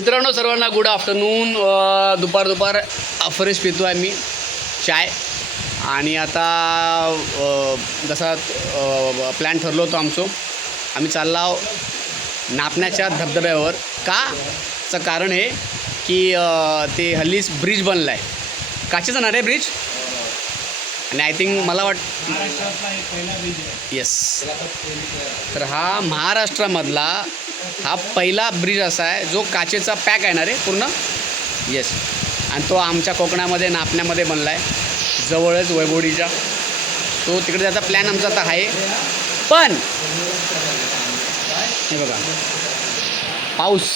मित्रांनो सर्वांना good afternoon दुपार दुपार फ्रेश पितो आहे मी चाय. आणि आता जसा प्लॅन ठरलो होतो आमचं आम्ही चालला नापण्याच्या धबधब्यावर. का? चं कारण हे की ते हल्लीच ब्रिज बनला आहे काचे जाणार आहे ब्रिज आणि आय थिंक मला वाट येस तर हा महाराष्ट्रामधला हा पहिला ब्रिज असा आहे जो काचेचा पॅक आहे ना रे पूर्ण? येस आणि तो आमच्या कोकणामध्ये नापण्यामध्ये बनला आहे जवळच वैभवडीच्या. तो तिकडे त्याचा प्लॅन आमचा आता आहे. पण हे बघा. पाऊस.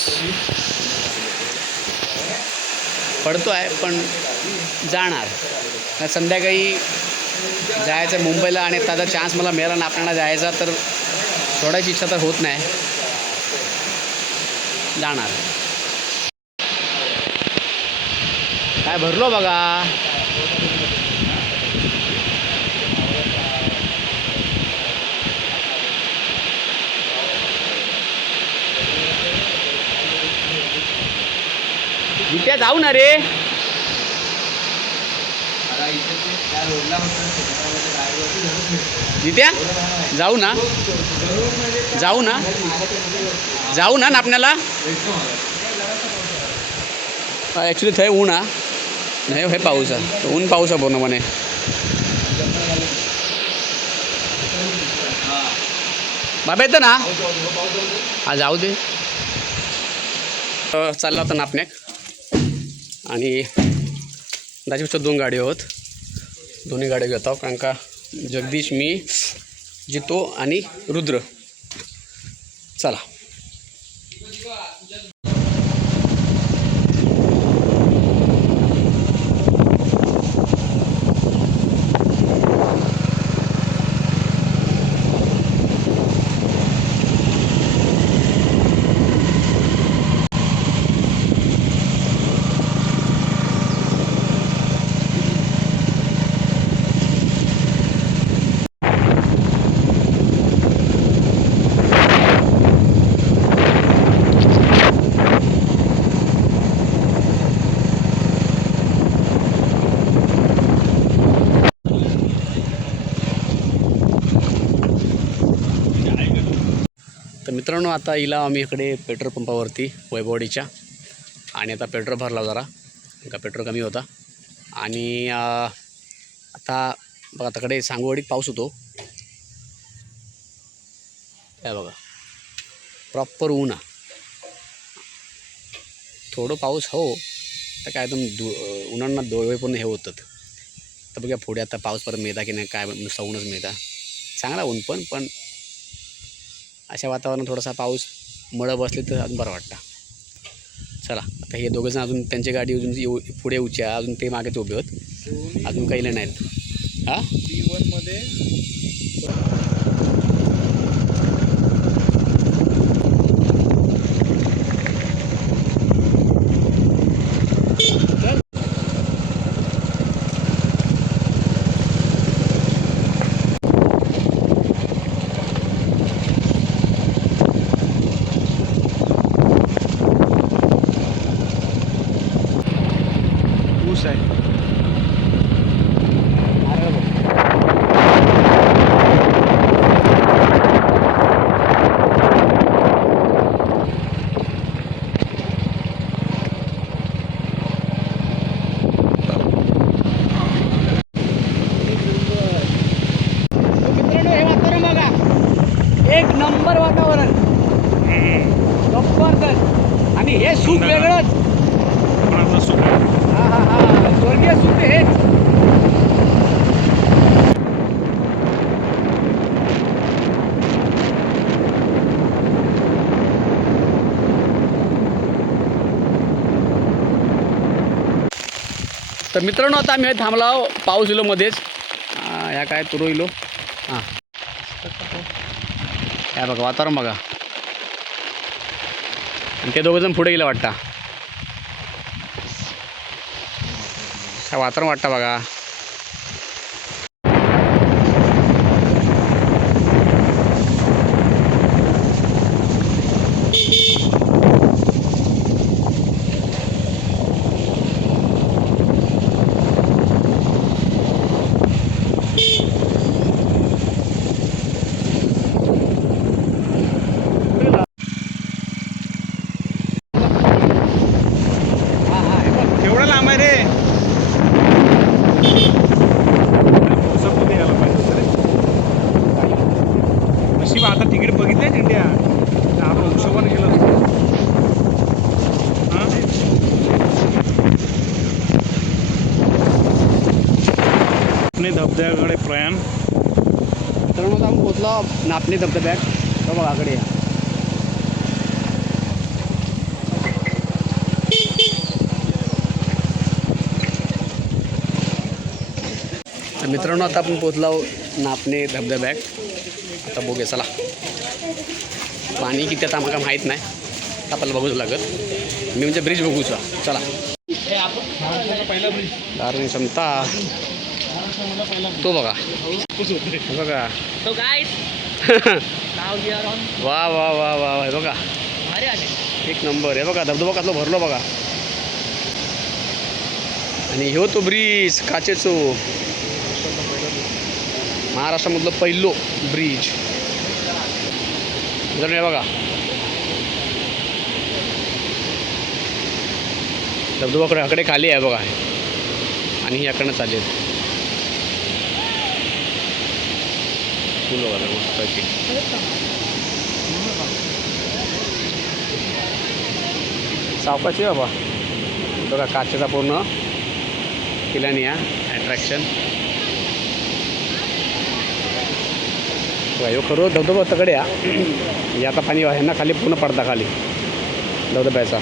पडतो आहे पण जाणार. तर संध्याकाळी जायचं मुंबईला आणि त्याचा चान्स मला मिळाला नापण्याला जायचा तर सोडायची इच्छा तर होत नाही. जाणार. काय भरलो बघा. इथे जाऊ ना रे. दित्या जाऊ ना. जाऊ ना. जाऊ ना नापण्याला. ॲक्च्युली थंय ऊन हा. नाही हे पाऊस आहे. ऊन पाऊस आहे पूर्णपणे. बाबा येतं ना? हा जाऊ दे. चालला होता नापण्याक. आणि दाजीपेक्षा दोन गाडी आहोत दोन्ही गाड्या घेत आहोत कारण का जगदीश मी जितो आणि रुद्र. चला. मित्रांनो आता हिला आम्ही इकडे पेट्रोल पंपावरती वैभवडीच्या आणि आता पेट्रोल भरला जरा. का पेट्रोल कमी होता. आणि आता बघा आताकडे सांगवडीत पाऊस होतो. काय बघा. प्रॉपर ऊन थोडं पाऊस हो तर काय एकदम दु उन्हांना डोळे पण हे होतात. तर बघा पुढे आता पाऊस परत मिळता की नाही काय नुसता ऊनच मिळता चांगला ऊन पण पण अशा वातावरणात थोडासा पाऊस मळं बसले तर अजून बरं वाटतं. चला आता हे दोघंजण अजून त्यांची गाडी अजून येऊ पुढे उच्या अजून ते मागेच उभे होत. अजून काही नाहीत हां? मध्ये ऊस आहे मित्रांनो हे वातावरण बघा एक नंबर वातावरण जबरदस्त आणि हे सुख वेगळंच हा हा हा स्वर्गीय सुख हे तर मित्रांनो आता आम्ही थांबला आहो पाऊस इलो मध्येच या ह्या काय तुरो इलो? हां. या बघा वातावरण बघा. आणि ते दोघंजण पुढे गेलं वाटतं. काय वातावरण वाटतं बघा केवढा लांब आहे रे पावसामध्ये यायला पाहिजे होतं रे नशीब आता तिकीट बघितले इंडिया आपण हिशोबाने गेलो असतो. हां धबधब्याकडे प्रयाण. मित्रांनो आता आपण पोचलो नापणे धबधब्यात. तो बघा आकडे या. तर मित्रांनो आता आपण पोचलो नापणे धबधब्यात. आता बघूया चला. पाणी किती आता आम्हाला माहीत नाही. आपल्याला बघूच लागत मी म्हणजे ब्रिज बघूचा. चला. पहिला ब्रिज धारण क्षमता. तो बघा. बघा. वा वा वा वा वा. हे बघा. एक नंबर. हे बघा धबधबा कसलो भरलो बघा. आणि ह्यो तो ब्रिज काचेचो. महाराष्ट्रामधलं पहिलो ब्रिज. हे बघा. धबधबाकडे आकडे खाली आहे बघा. आणि याकडनं चालेल फुलं बघा मस्त सावकाशी बाबा बघा काचेचा पूर्ण किल्यानी या ॲट्रॅक्शन बघा ह्यो खरो धबधबा तकडे या आता पाणी ह्यांना खाली पूर्ण पडता खाली धबधब्याचा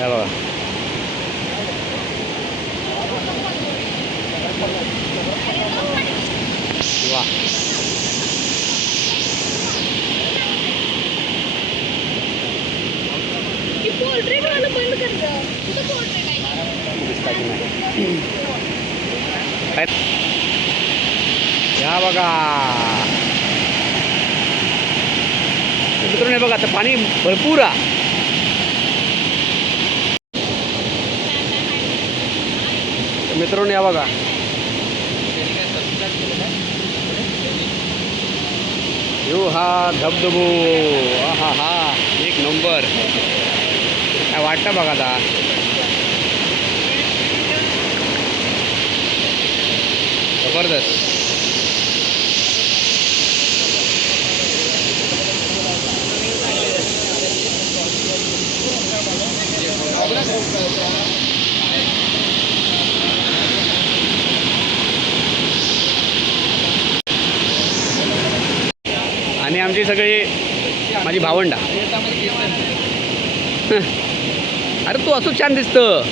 या बघा वा वाला बंद कर दो या बघा मित्रांनो बघा आता पाणी भरपूर आहे तर मित्रांनो या बघा यो हा धबधबो. हा हा एक नंबर. काय वाटतं बघा आता? जबरदस्त आणि आमची सगळे माझी भावंडा. अरे तू असं छान दिसतं.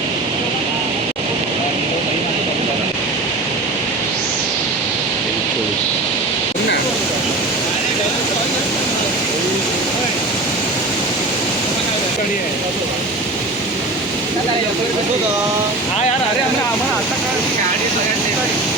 हा यार अरे आम्हाला आम्हाला आता काय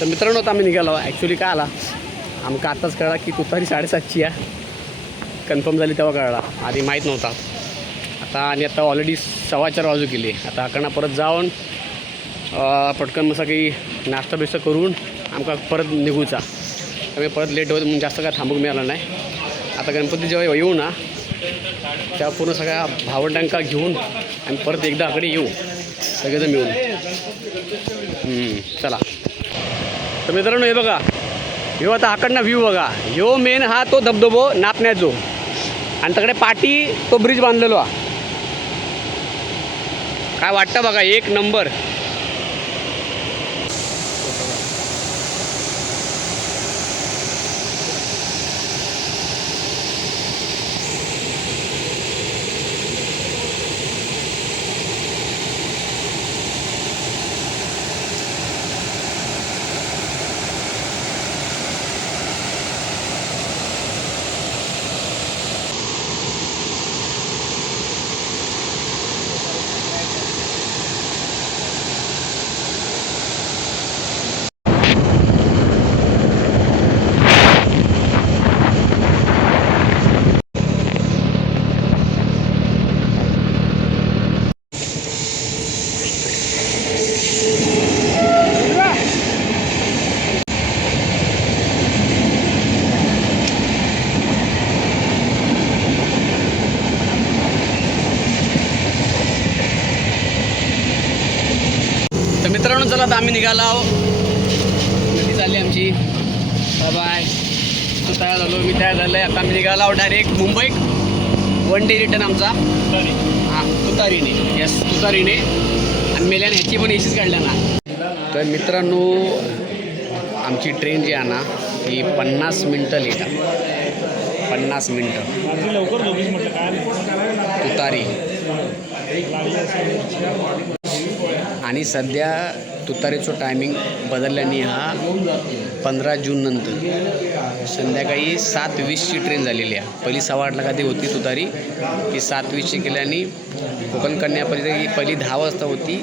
तर मित्रांनो आता आम्ही निघालो. ॲक्च्युली काय आला? आमका आत्ताच कळला की तुतारी साडेसातची आहे. कन्फर्म झाली तेव्हा कळला. आधी माहीत नव्हता. आता आणि आता ऑलरेडी सव्वा चार वाजू गेली. आता अकडनं परत जाऊन पटकन मग काही नाश्ता बिस्ता करून आमका परत निघूचा. आम्ही परत लेट होत म्हणून जास्त काय थांबूक मिळालं नाही. आता गणपती जेव्हा येऊ ना त्या पूर्ण सगळ्या भावंडांका घेऊन आणि परत एकदा आकडे येऊ. सगळेजण मिळून. चला. तर मित्रांनो हे बघा. ह्यो आता आकडनं व्ह्यू बघा. ह्यो मेन हा तो धबधबो नापण्याचो. आणि तकडे पाठी तो ब्रिज बांधलेलो हा. काय वाटतं बघा एक नंबर तर मित्रांनो चला आता आम्ही निघालो आहो कधी चालली आमची. बाय बाय तू तयार झालो. मी तयार झालो आहे आता आम्ही निघालो आहो direct Mumbai one day return आमचा. हां तुतारीने. यस तुतारीने. आणि मेल्याने ह्याची पण एसीच काढल्या ना. तर मित्रांनो आमची ट्रेन जी आहे ना ही पन्नास मिनटं लेट आहे. पन्नास मिनटं. लवकर तुतारी. आणि सध्या तुतारीचं टायमिंग बदलल्याने हा पंधरा जून नंतर. संध्याकाळी सात वीसची ट्रेन झालेली आहे. पहिली सव्वा आठला कधी होती तुतारी. ती सात वीसची केल्याने कोकण कन्यापर्यंत ही पहिली दहा वाजता होती.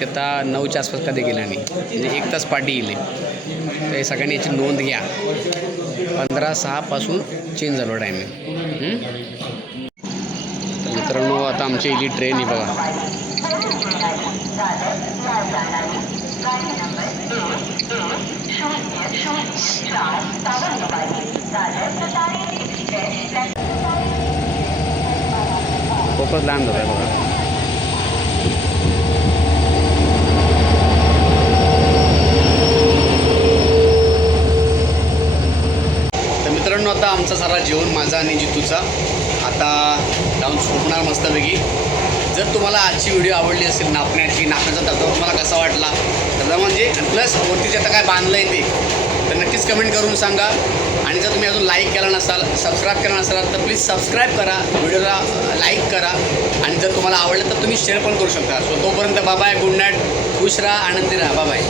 ते आता नऊच्या आसपास कधी गेल्याने. म्हणजे एक तास पाठी येईल तर हे सगळ्यांनी याची नोंद घ्या. पंधरा सहापासून चेंज झालो टायमिंग मित्रांनो आता आमची इली ट्रेन आहे बघा. खूपच लहान झालं आहे बघा तर मित्रांनो आता आमचा सारा जेवण माझा आणि जितूचा. आता जाऊन सोडणार मस्तपैकी. जर तुम्हाला आजची व्हिडिओ आवडली असेल नापण्याची नापण्याचा धबधबा तुम्हाला कसा वाटला? धबधबा म्हणजे प्लस वरती जे आता काय बांधलं आहे ते. तर नक्कीच कमेंट करून सांगा. आणि जर तुम्ही अजून लाईक केला नसाल सबस्क्राईब केला नसाल तर प्लीज सबस्क्राईब करा. व्हिडिओला लाईक करा. आणि जर तुम्हाला आवडलं तर तुम्ही शेअर पण करू शकता. सो तोपर्यंत बाबाय गुड नाईट खुश राहा आनंदी राहा. बाबाय